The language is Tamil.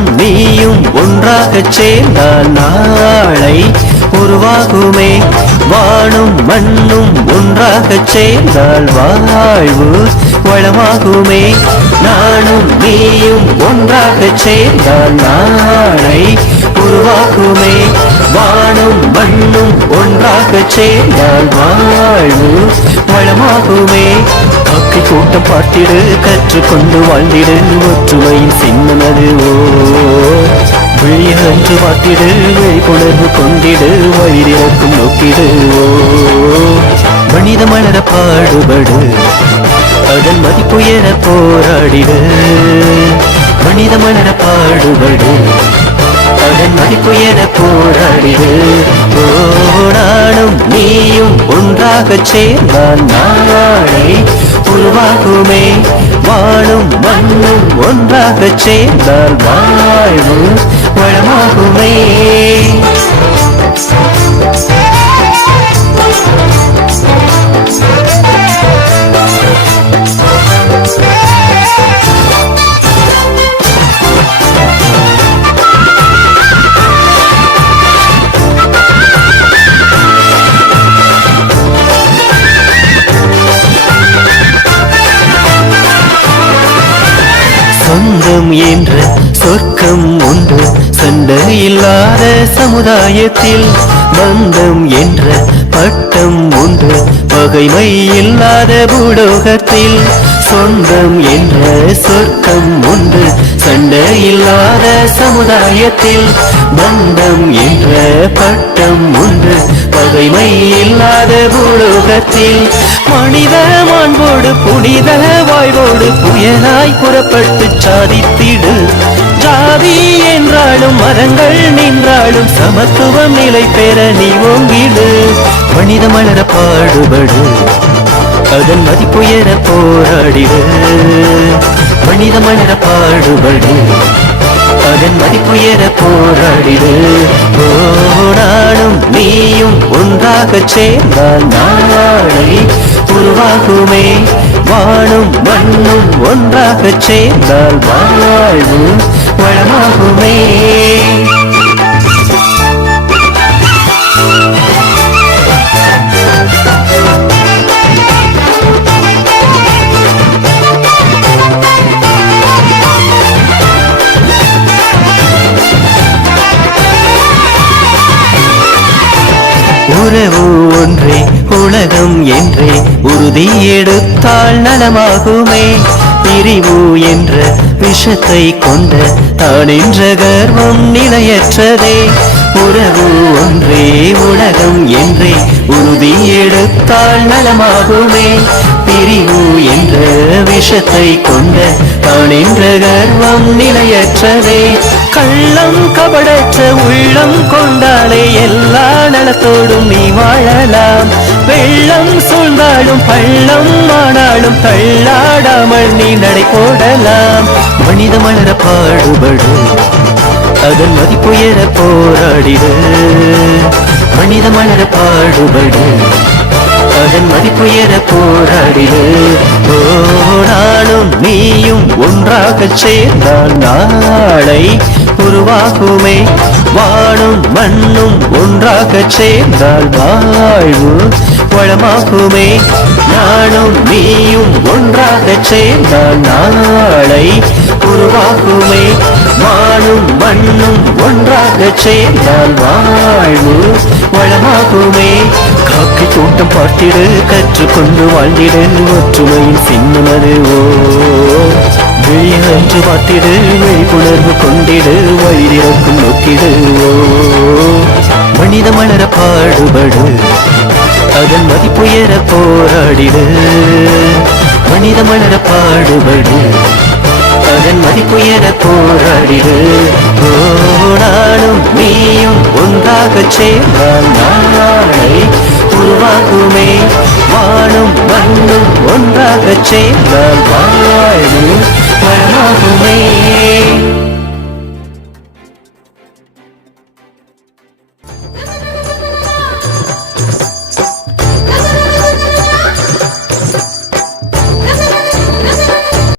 நானும் நீயும் ஒன்றாகச் சேர்ந்தால் நாளை உருவாகுமே. வானும் மண்ணும் ஒன்றாகச் சேர்ந்தால் வாழ்வு வளமாகுமே. நானும் நீயும் ஒன்றாகச் சேர்ந்தால் நாளை உருவாகுமே. வானும் மண்ணும் ஒன்றாகச் சேர்ந்தால் வாழ்வு வளமாகுமே. காக்கை கூட்டம் பார்த்திடு, கற்றுக்கொண்டு வாழ்ந்திடு, ஒற்றுமையின் சின்னமது விழியன்று பார்த்திடு, விழிப்புணர்வு கொண்டிடு, வயிறிறக்கும் நோக்கிடு. மனித மலர பாடுபடு, அதன் மதிப்புயர போராடிடு. மனித மலர பாடுபடு, அதன் மதிப்புயர போராடிடு. நானும் நீயும் ஒன்றாகச் சேர்ந்தால் நாளை உருவாகுமே. வானும் மண்ணும் ஒன்றாகச் சேர்ந்தால் வாழ்வு வளமாகுமே. சொந்தம் என்ற சொர்க்கம் உண்டு சண்டை இல்லாத சமுதாயத்தில். பந்தம் என்ற பட்டம் உண்டு பகைமை இல்லாத பூலோகத்தில். சொந்தம் என்ற சொர்க்கம் உண்டு சண்டை இல்லாத சமுதாயத்தில். பந்தம் என்ற பட்டம் உண்டு பகைமை இல்லாத பூலோகத்தில். மனித மாண்போடு புனித வாய்வோடு புயலாய் புறப்பட்டு சாதித்திடு. ஜாதி என்றாலும் மதங்கள் நின்றாலும் சமத்துவம் நிலை பெற நீ ஓங்கிடு. மனித மலர பாடுபடு, அதன் மதிப்புயர போராடிடு. மனித மலர பாடுபடு, அதன் மதிப்புயர போராடிடு. நானும் நீயும் ஒன்றாகச் சேர்ந்தால் நாளை உருவாகுமே. வானும் மண்ணும் ஒன்றாகச் சேர்ந்தால் வாழ்வு வளமாகுமே. உறவு ஒன்றே உலகம் என்றே உறுதி எடுத்தால் நலமாகுமே. பிரிவு என்ற விஷத்தை கொண்ட தான் என்ற கர்வம் நிலையற்றதே. உறவு ஒன்றே உலகம் என்றே உறுதி எடுத்தால் நலமாகுமே. பிரிவு என்ற விஷத்தை கொண்ட தான் என்ற கர்வம் நிலையற்றதே. கள்ளம் கபடற்ற உள்ளம் கொண்டாலே எல்லா நலத்தோடும் நீ வாழலாம். வெள்ளம் சூழ்ந்தாலும் பள்ளம் ஆனாலும் தள்ளாடாமல் நீ நடை போடலாம். மனித மலர பாடுபடு, அதன் மதிப்புயர போராடிடு. மனித மலர பாடுபடு, அதன் மதிப்புயர போராடிடு. நானும் நீயும் ஒன்றாகச் சேர்ந்தால் நாளை உருவாகுமே. வானும் மண்ணும் ஒன்றாகச் சேர்ந்தால் வாழ்வு வளமாகுமே. நானும் நீயும் ஒன்றாகச் சேர்ந்தால் நாளை உருவாகுமே. வானும் மண்ணும் ஒன்றாகச் சேர்ந்தால் வாழ்வு வளமாகுமே. காக்கை கூட்டம் பார்த்திடு, கற்றுக்கொண்டு வாழ்ந்திடு, ஒற்றுமையின் சின்னமது விழியன்று பார்த்திடு, விழிப்புணர்வு கொண்டிடு, வயிறிறக்கும் நோக்கிடு. மனித மலர பாடுபடு, அதன் மதிப்புயர போராடிடு. மனித மலர பாடுபடு, அதன் மதிப்புயர போராடிடு. நானும் நீயும் ஒன்றாகச் சேர்ந்தால் நாளை உருவாகுமே. வானும் மண்ணும் ஒன்றாகச் சேர்ந்தால் வாழ்வு வளமாகுமே.